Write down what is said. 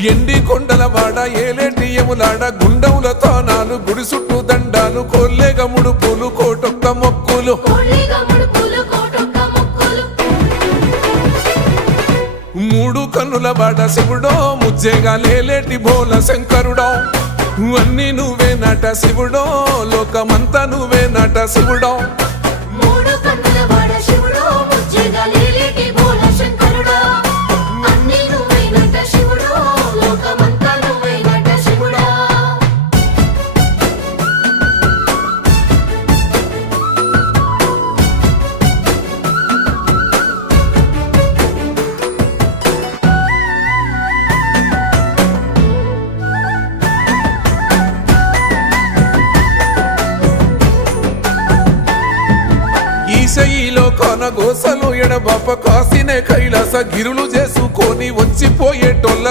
ఎండి కొండల వాడ ఏలేటి యములాడ గుండముల తానాలు గుడి చుట్టూ దండాలు కొల్లేగ ముడుపులు కోటొక్క మొక్కులు మూడు కన్నుల వాడ శివుడో ముజ్జేగా లేలేటి బోల శంకరుడో అన్ని నువ్వే నట శివుడో లోకమంతా నువ్వే నట శివుడో ఈశయిలో కొన గోసలు ఎడబాప కాసినే కైలాస గిరులు చేసుకొని వచ్చిపోయేటోళ్ళ